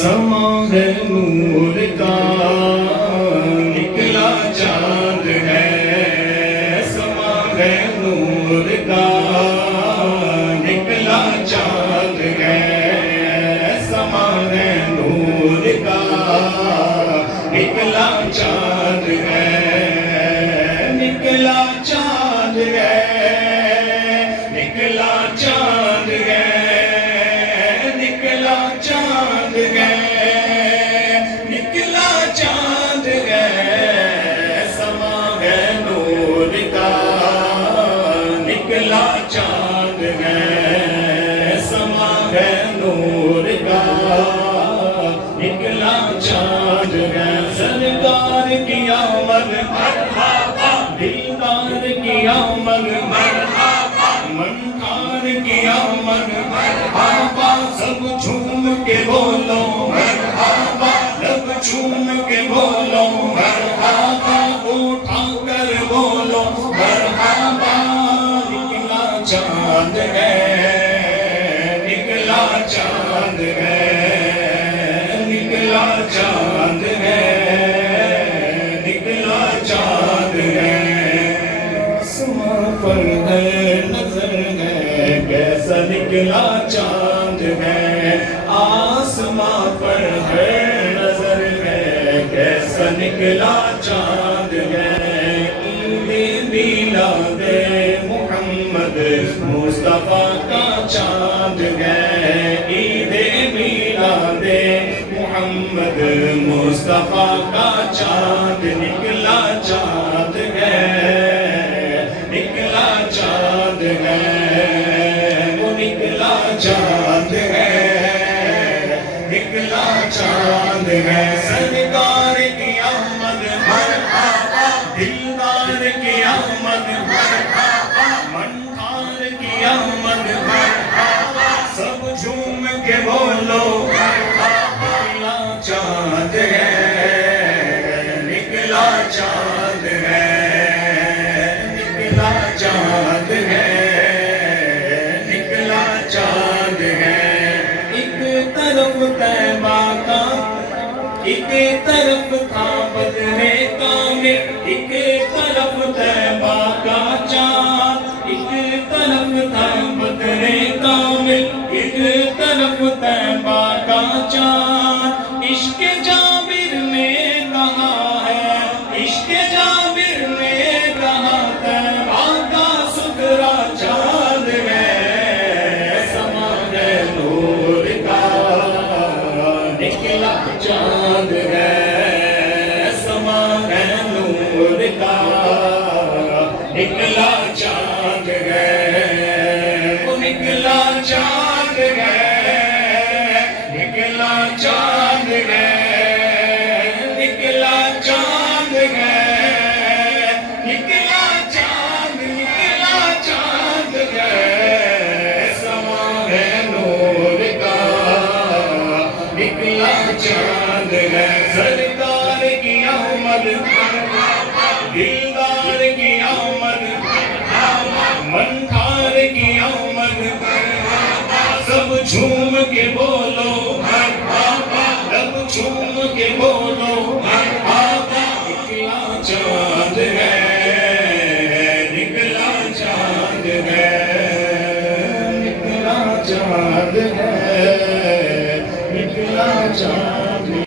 سما ہے نور کا نکلا چاند ہے، سما ہے نور کا نکلا چاند ہے، سما ہے نور کا نکلا چاند ہے، نکلا چاند ہے، نکلا چاند ہے، نکلا چاند ہے، نکلا چاند ہے، سما ہے نور کا نکلا چاند ہے، سما ہے نور کا نکلا چاند ہے، سرکار کی آمد مرحبا، دلدار کی آمد مرحبا، منکار کی آمد مرحبا، سب جھوم کے بولو مرحبا، لب جھوم کے بولو مرحبا، اٹھا کر بولو مرحبا، نکلا چاند ہے، نکلا چاند ہے، نکلا چاند ہے، نکلا چاند ہے، آسمان پر ہے نظر ہے کیسا نکلا چاند ہے، آسمان پر ہے نظر ہے کیسا نکلا چاند ہے، عید میلاد محمد مصطفیٰ کا چاند ہے، عید میلاد محمد مصطفیٰ کا چاند نکلا چاند ہے، نکلا چاند ہے، وہ نکلا چاند ہے، نکلا چاند ہے، سرکار کی آمد مرحبا، دلدار کی آمد مرحبا، منکار کی آمد مرحبا، سب جھوم کے بولو مرحبا، نکلا چاند ہے، نکلا چاند ہے، نکلا چاند ہے، نکلا چاند ہے، ایک طرف طیبہ کا، ایک طرف تھا بدر کامل، ایک طرف طیبہ کا چاند، ایک طرف تھا بدر کامل، ایک طرف طیبہ کا چاند، عشق جابر نے کہا ہے، عشق جابر نے کہا طیبہ کا ستھرا چاند ہے، سما ہے نور کا نکلا چاند ہے، سما ہے نور کا نکلا چاند ہے، وہ نکلا چاند ہے، نکلا چاند ہے، نکلا چاند ہے، نکلا چاند، نکلا چاند ہے، سما ہے نور کا نکلا چاند ہے، سرکار کی آمد مرحبا، دلدار کی آمد مرحبا، منکار کی آمد مرحبا، سب جھوم کے بولو مرحبا، لب جھوم کے بولو مرحبا، نکلا چاند ہے، نکلا چاند ہے، نکلا چاند ہے، نکلا چاند